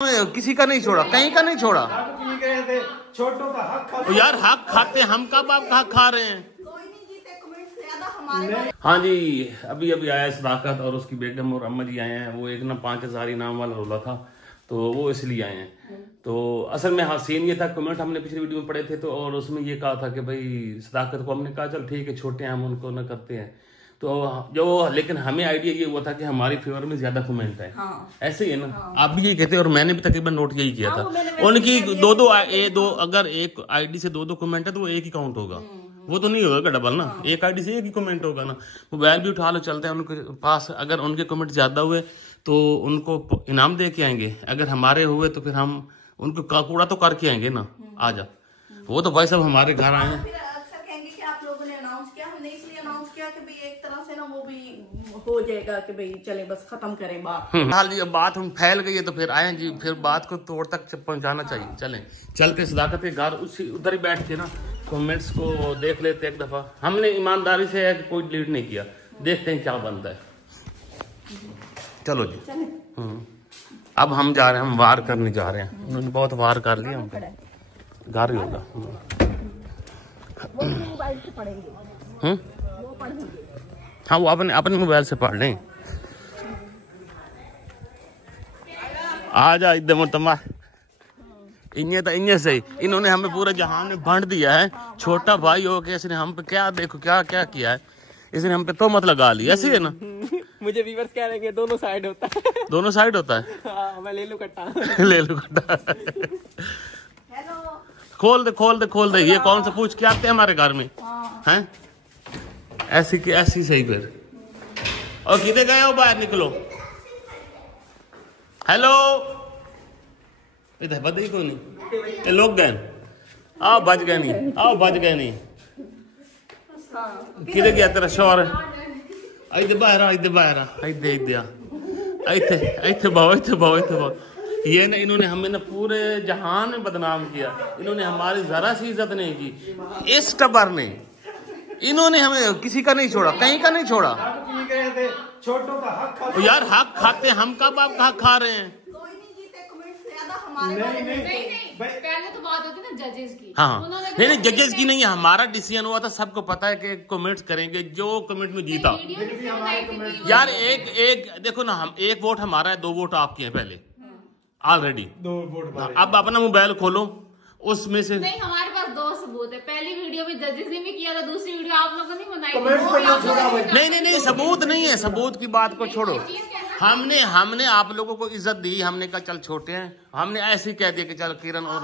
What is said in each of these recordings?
किसी का नहीं छोड़ा, कहीं का नहीं छोड़ा। छोटों का हक खा यार हक खाते हम, कब आपका हक खा रहे हैं? हाँ जी, अभी अभी आया सदाकत और उसकी बेगम और अम्मा जी आए हैं। वो एक ना 5000 इनाम वाला रोला था तो वो इसलिए आए हैं। तो असल में हाँ सीन ये था, कमेंट हमने पिछली वीडियो में पढ़े थे तो, और उसमें ये कहा था कि भाई सदाकत को हमने कहा चल ठीक है छोटे हैं हम उनको न करते हैं तो जो, लेकिन हमें आइडिया ये हुआ था कि हमारी फेवर में ज्यादा कमेंट है। हाँ। ऐसे ही है ना। हाँ। आप भी यही कहते हैं और मैंने भी तकरीबन नोट यही किया था। उनकी दो अगर एक आईडी से दो कमेंट है तो वो एक ही काउंट होगा, वो तो नहीं होगा डबल ना। हाँ। एक आईडी से एक ही कमेंट होगा ना। मोबाइल भी उठा लो चलते हैं उनके पास, अगर उनके कमेंट ज्यादा हुए तो उनको इनाम दे के आएंगे, अगर हमारे हुए तो फिर हम उनको कूड़ा तो करके आएंगे ना। आ जा, वो तो भाई साहब हमारे घर आए हैं। हो जाएगा कि भाई चले बस खत्म करें बात। हाल जी अब बात हम फैल गई है तो फिर आए जी, फिर बात को तोड़ तक पहुंचाना चाहिए। चलें चलते सदाकत के घर उसी उधर ही बैठ के ना कमेंट्स को देख लेते एक दफा। हमने ईमानदारी से है कोई डिलीट नहीं किया, देखते हैं क्या बनता है। चलो जी। अब हम जा रहे हैं, हम वार करने जा रहे हैं। उन्होंने बहुत वार कर लिया हम पे, घर ही होगा। हाँ वो अपने मोबाइल से पढ़ लें। आ जा एकदम तमा इन्हें तो इन्हें सही, इन्होंने हमें पूरे जहान में बांट दिया है। छोटा भाई हो के इसने हम पे क्या देखो क्या क्या किया है, इसने हम पे तो मत लगा ली। ऐसी है ना। मुझे व्यूअर्स कह रहे हैं दोनों साइड होता है। दोनों साइड होता है। हाँ, मैं ले लूं कट्टा। ले लूं कट्टा। खोल दे खोल दे खोल दे। ये कौन सा पूछ के आते हैं हमारे घर में हैं? ऐसी की ऐसी सही फिर। और किधर गए हो? बाहर निकलो। हेलो इधर बदई को नहीं, ये लोग गए। आओ बच गए नहीं, आओ बच गए नहीं। किधर गया तेरा शोर? इधर बाहर आ, इधर बाहर आ, इधर इधर इधर इधर भाव इधर भाव इधर भाव। ये ना इन्होंने हमें ना पूरे जहान में बदनाम किया। इन्होंने हमारी जरा सी इज्जत नहीं की। इस टबर ने इन्होंने हमें किसी का नहीं छोड़ा, कहीं का नहीं छोड़ा। छोटों का हक खा यार हक खाते हम, कब आपका हक खा रहे हैं? नहीं, पहले तो बात होती ना जजेस की। हाँ नहीं जजेस की नहीं है, हमारा डिसीजन हुआ था। सबको पता है कि कमेंट्स करेंगे, जो कमेंट में जीता। यार एक देखो ना, हम एक वोट हमारा है, 2 वोट आपके हैं पहले ऑलरेडी। 2 वोट। अब अपना मोबाइल खोलो, उसमें से नहीं हमारे पास 2 सबूत है। पहली वीडियो में जजेस ने भी किया था, दूसरी वीडियो आप लोगों ने बनाई। नहीं सबूत नहीं है, सबूत की बात को छोड़ो। हमने आप लोगों को इज्जत दी, हमने कहा चल छोटे हैं, हमने ऐसे ही कह दिया कि चल किरण और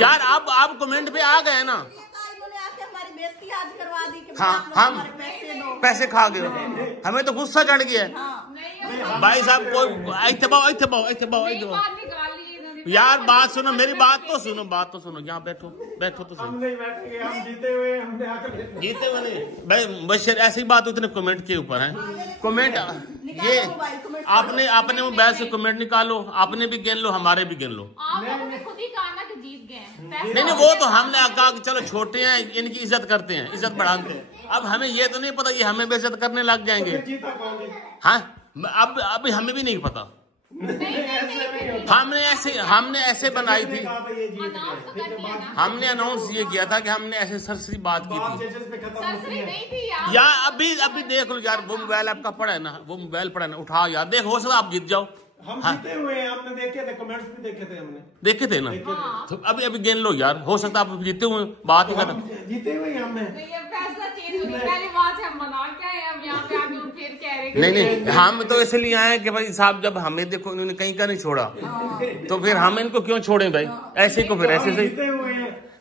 यार अब कमेंट पे आ गए ना। हाँ हम पैसे खा गए, हमें तो गुस्सा चढ़ गया है। भाई साहब को यार बात सुनो, मेरी बात तो सुनो, यहाँ बैठो तो सुनो। हम नहीं बैठेंगे, हम जीते हुए नहीं भाई बशर ऐसी बात इतने कमेंट के ऊपर है। कमेंट ये आपने मोबाइल से कमेंट निकालो, आपने भी गिन लो, हमारे भी गिन लो। खुद ही कहा ना कि जीत गए। नहीं वो तो हमने कहा कि चलो छोटे हैं, इनकी इज्जत करते हैं, इज्जत बढ़ाते हैं। अब हमें ये तो नहीं पता ये हमें बेइज्जत करने लग जाएंगे। हाँ अब हमें भी नहीं पता। हमने ऐसे बनाई थी, हमने अनाउंस ये किया था कि हमने ऐसे सरसरी बात की थी। यार अभी देख लो यार, वो मोबाइल आपका पड़ा है ना, वो मोबाइल पड़ा है ना, उठाओ यार, देखो हो सकता आप जीत जाओ। हम जीते हुए हैं, हमने देखे थे, कमेंट्स भी देखे थे ना। तो अभी गिन लो यार, हो सकता आप जीते हुए, बात ही खत्म। जीते हुए हमने नहीं हम तो इसलिए आए कि भाई साहब जब हमें देखो इन्होंने कहीं का नहीं छोड़ा तो फिर हम इनको क्यों छोड़े भाई? ऐसे को फिर ऐसे से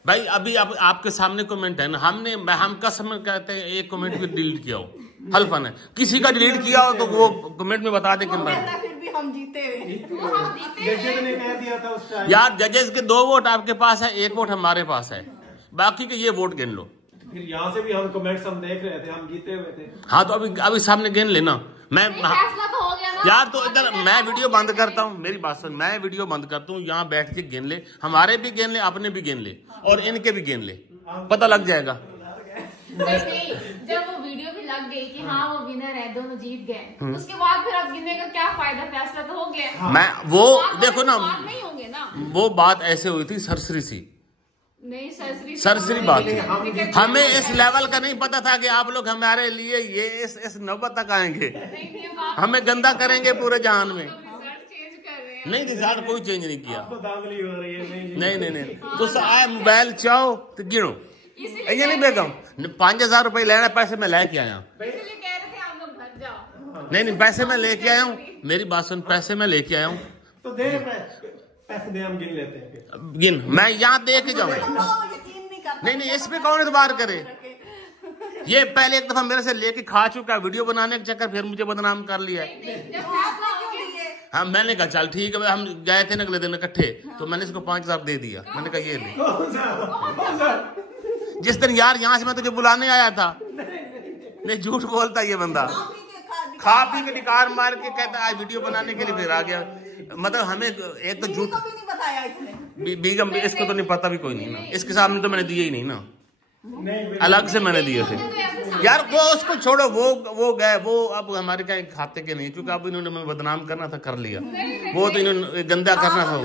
भाई अभी आपके सामने कमेंट है ना, हम कसम कहते हैं एक कमेंट भी डिलीट किया हो, हल्फन है किसी का डिलीट किया हो तो वो कमेंट में बता दे कि हम जीते यार जजेस के 2 वोट आपके पास है, 1 वोट हमारे पास है, बाकी के ये वोट गिन लो। फिर यहाँ से भी हम कमेंट्स हम देख रहे थे, हम जीते हुए थे। हाँ तो अभी सामने गिन लेना। मैं फैसला तो हो गया ना। यार तो इधर मैं वीडियो बंद करता हूँ, मेरी बात सुन, मैं वीडियो बंद करता हूँ, यहाँ बैठ के गिन ले, हमारे भी गिन ले, अपने भी गिन ले और इनके भी गिन ले, पता लग जाएगा। नहीं जब वो वीडियो भी लग गई कि हाँ वो विनर है, दोनों जीत गए, उसके बाद फिर अब गिनने का क्या फायदा, फैसला तो हो गया। मैं वो देखो ना, नहीं होंगे ना, वो बात ऐसे हुई थी सरसरी सी, नहीं सरसरी बात है। हमें इस लेवल का नहीं पता था कि आप लोग हमारे लिए ये इस नौबत तक आएंगे, हमें गंदा करेंगे पूरे जहान में। नहीं रिजल्ट कोई चेंज नहीं किया, तो धांधली हो रही है। नहीं तो आए मोबाइल चाहो तो गिनो, ये नहीं बेगम 5,000 रुपए लेना, पैसे मैं लेके आया। नहीं पैसे मैं लेके आया हूँ, मेरी बात सुन, पैसे मैं लेके आया हूँ तो दे पैसे दे, हम गिन लेते हैं। गिन, मैं यहाँ दे के जाऊंगा। नहीं इस पे कौन एतबार करे, ये पहले एक दफा मेरे से लेके खा चुका, वीडियो बनाने के चक्कर फिर मुझे बदनाम कर लिया। हाँ मैंने कहा चल ठीक है, हम गए थे ना अगले दिन इकट्ठे, तो मैंने इसको 5,000 दे दिया। मैंने कहा ये ले, जिस दिन यार यहाँ से मैं तुझे बुलाने आया था, नहीं झूठ बोलता ये बंदा, खा पी के निकार मार के कहता आज वीडियो बनाने के लिए फिर आ गया। मतलब हमें एक तो झूठ बताया इसने, बीगम इसको तो नहीं पता भी कोई नहीं ना, इसके सामने तो मैंने दिए ही नहीं ना, अलग से मैंने दिए थे यार। वो उसको छोड़ो, वो गए, वो अब हमारे क्या खाते के नहीं, क्योंकि अब इन्होंने मैं बदनाम करना था कर लिया, वो तो इन्होंने गंदा करना था।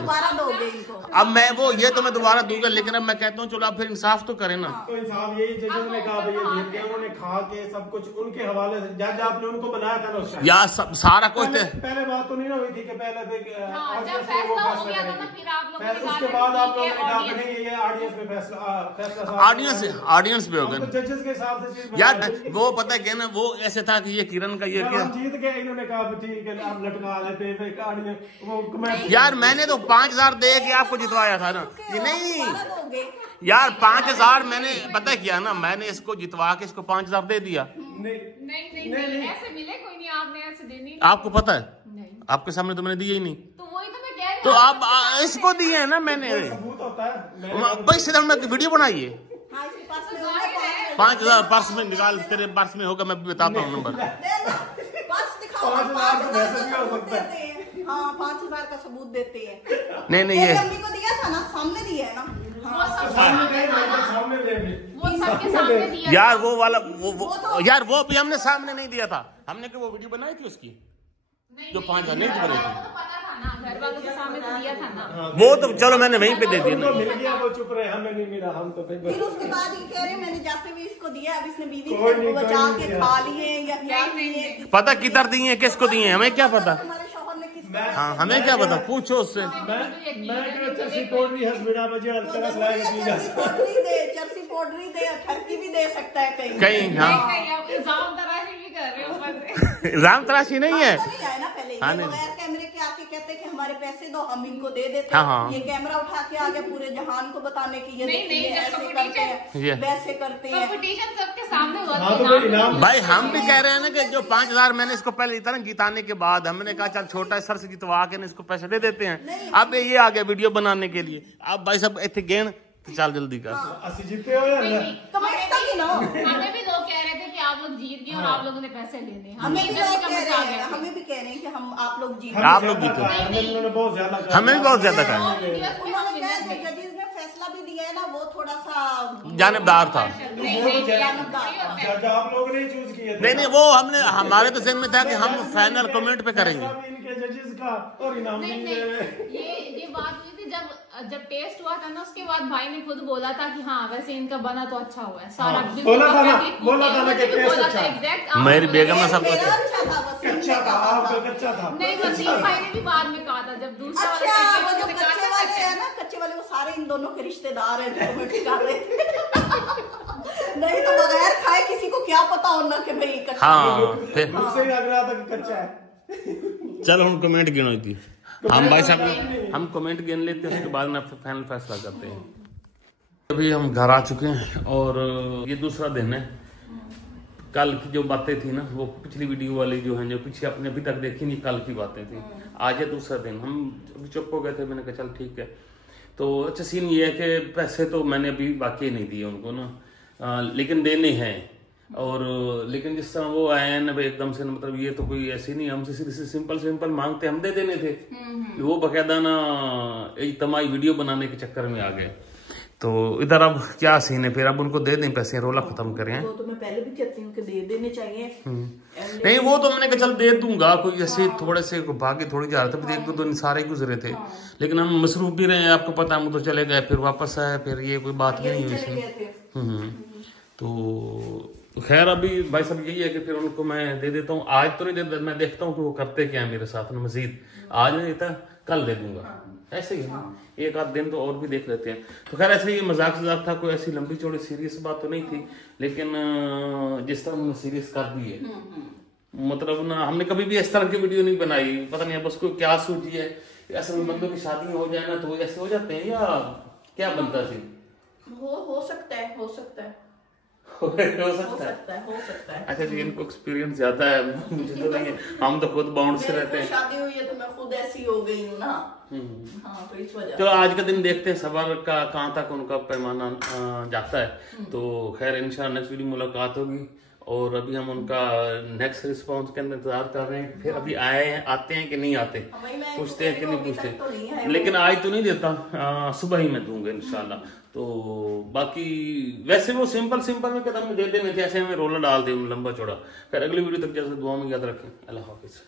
अब मैं वो ये तो मैं दोबारा दूंगा, लेकिन अब मैं कहता हूँ चलो आप फिर इंसाफ तो करें ना। तो इंसाफ यही जजों ने कहा भैया जीत गए, उन्होंने खा के सब कुछ उनके हवाले से, जज आपने उनको बनाया था ना उस टाइम यार सब सारा कुछ पहले बात तो नहीं ना हुई थी कि पहले उसके बाद आप लोगों ने कहा नहीं ये ऑडियंस में फैसला ऑडियंस पे हो गए जजेस के हिसाब से यार। वो पता है क्या ना, वो ऐसे था कि ये किरण का ये क्या जीत गए, इन्होंने कहा ठीक है आप लटका लेते यार, मैंने तो 5,000 दे के आपको जितवाया था ना। ये नहीं यार 5,000 मैंने पता किया ना, मैंने इसको जितवा के इसको 5,000 दे दिया। नहीं ऐसे मिले कोई नहीं, आपने ऐसे देनी। आपको पता है? नहीं आपके सामने तो मैंने दिए ही नहीं। तो वही तो मैं कह रही हूँ, तो आप इसको दिए है ना मैंने। सबूत होता है पैसे वीडियो बनाइए। 5,000 पर्स में निकाल, तेरे पर्स में होगा, मैं भी बताता हूँ नंबर। 5,000 का सबूत देते हैं। नहीं ये मम्मी को दिया था ना, सामने दिया है ना। वो सबके सामने दिया यार वो वाला वो यार वो भी हमने सामने नहीं दिया था, हमने वो वीडियो बनाई थी उसकी जो 5,000 नहीं बनी थी, घर वालों के सामने तो दिया था ना। वो तो चलो मैंने वहीं पे दे दिया ना। मिल गया, वो चुप रहे, हमें नहीं मिला, हम तो फिर उसके बाद ये कह रहे मैंने जाते हुए इसको दिया, अब इसने बीवी को बचा के खा लिए या क्या किए। पता किधर दिए, किसको दिए, हमें क्या पता। हमारे शौहर ने किस हाँ हमें क्या पता, पूछो उससे। चरसी पाउडर दे, ठरकी भी दे सकता है कहीं कहीं। हाँ इल्जाम तराशी भी कर रहे हो। इल्जाम तराशी नहीं है ना, पहले हाँ, ये बगैर कैमरे के आके कहते कि हमारे पैसे दो, हम इनको दे देते। हाँ। ये कैमरा उठा के आ गया पूरे जहान को बताने की ये देखिए ऐसे करते हैं वैसे करते हैं। कंपटीशन सबके सामने हुआ। भाई हम भी कह रहे हैं ना कि जो 5,000 मैंने इसको पहले लिया था ना जिताने के बाद, हमने कहा चल छोटा सर से जितवा के इसको पैसे दे देते हैं। अब ये आ गया वीडियो बनाने के लिए, अब भाई सब इतने गेन तो चल जल्दी कर। जीते हो या हमें भी लोग कह रहे थे कि आप लोग जीत गए और आप लोगों ने पैसे लेने, हमें भी कह रहे हैं कि हम आप लोग जीते, आप लोग जीते, बहुत ज्यादा, हमें भी बहुत ज्यादा कहा। जजेस ने फैसला भी दिया है ना, वो थोड़ा सा जानबदार था। आप लोगों ने चूज किए। नहीं वो हमने, हमारे तो जहन में था कि हम फाइनल कमेंट पे करेंगे इनके जजेस का और इनाम ये बात हुई थी जब टेस्ट हुआ था ना, उसके बाद भाई ने खुद बोला था कि हाँ वैसे इनका बना तो अच्छा हुआ है सारा। बोला था ना कि टेस्ट अच्छा है। मेरी बेगम ने सब कुछ कच्चा था, आपका कच्चा था। नहीं वसीम भाई ने भी बाद में कहा था जब दूसरा अच्छा वो जो कच्चे वाले है ना, कच्चे वाले वो सारे इन दोनों के रिश्तेदार हैं जो कमेंट कर रहे थे। नहीं तो बगैर खाए किसी को क्या पता होना कि भाई कच्चा। हाँ फिर मुझसे ही लग रहा था कि कच्चा है। चलो हम कमेंट गिनो थी, हम भाई साहब हम कमेंट गिन लेते हैं, उसके बाद में फाइनल फैसला करते हैं। अभी हम घर आ चुके हैं और ये दूसरा दिन है। कल की जो बातें थी ना, वो पिछली वीडियो वाली जो है, जो पीछे आपने अभी तक देखी नहीं, कल की बातें थी। आज है दूसरा दिन, हम अभी चुप हो गए थे, मैंने कहा चल ठीक है। तो अच्छा सीन ये है कि पैसे तो मैंने अभी वाकई नहीं दिए उनको ना, लेकिन देने हैं। और लेकिन जिस तरह वो आए हैं ना भाई एकदम से, मतलब ये तो कोई ऐसी नहीं, हमसे सीधे सिंपल मांगते हम दे देने थे। वो बकायदा ना इज्तिमाई वीडियो बनाने के चक्कर में आ गए। तो इधर अब क्या सीन है फिर, अब उनको दे दें पैसे, रोला खत्म करें। वो तो मैं पहले भी कहती हूँ कि दे देने चाहिए। नहीं वो तो मैंने कहा चल दे दूंगा, कोई ऐसे थोड़े से भाग्य थोड़ी जा रहे थे, एक दो दिन सारे ही गुजरे थे, लेकिन हम मसरूफ भी रहे, आपको पता हम तो चले गए फिर वापस आए, फिर ये कोई बात भी नहीं हुई इसमें। तो खैर अभी भाई साहब यही है कि फिर उनको मैं दे देता हूँ, आज तो नहीं देता, मैं देखता हूँ कि वो करते क्या है मेरे साथ में, मजीद आज नहीं देता कल दे दूंगा, ऐसे ही है। एक आध दिन तो और भी देख लेते हैं। तो खैर ऐसे ही मजाक था, कोई ऐसी लंबी चौड़ी सीरियस बात तो नहीं थी, लेकिन जिस तरह हमने सीरियस कर दी है, मतलब ना हमने कभी भी इस तरह की वीडियो नहीं बनाई, पता नहीं अब उसको क्या सोची है, ऐसे में बंदों की शादी हो जाए ना तो ऐसे हो जाते हैं या क्या बनता है? हो सकता है, हो सकता है, हो सकता है। अच्छा जी, इनको एक्सपीरियंस ज्यादा है, मुझे तो नहीं है, हम तो खुद बाउंड से रहते हैं। शादी हुई है तो मैं खुद ऐसी हो गई हूँ ना। हाँ, तो इस वजह। चलो आज का दिन देखते हैं सबर का कहाँ तक उनका पैमाना जाता है, तो खैर इंशाल्लाह नेक्स्ट वीडियो मुलाकात होगी, और अभी हम उनका नेक्स्ट रिस्पॉन्स के अंदर इंतजार कर रहे हैं, फिर अभी आते हैं कि नहीं आते, पूछते हैं कि नहीं पूछते, लेकिन आज तो नहीं देता, सुबह ही मैं दूंगा इंशाल्लाह। तो बाकी वैसे वो सिंपल में कदम दे देने थे, ऐसे हमें रोला डाल दे लंबा चौड़ा। फिर अगली वीडियो तक जैसे दुआ में याद रखें। अल्लाह हाफिज।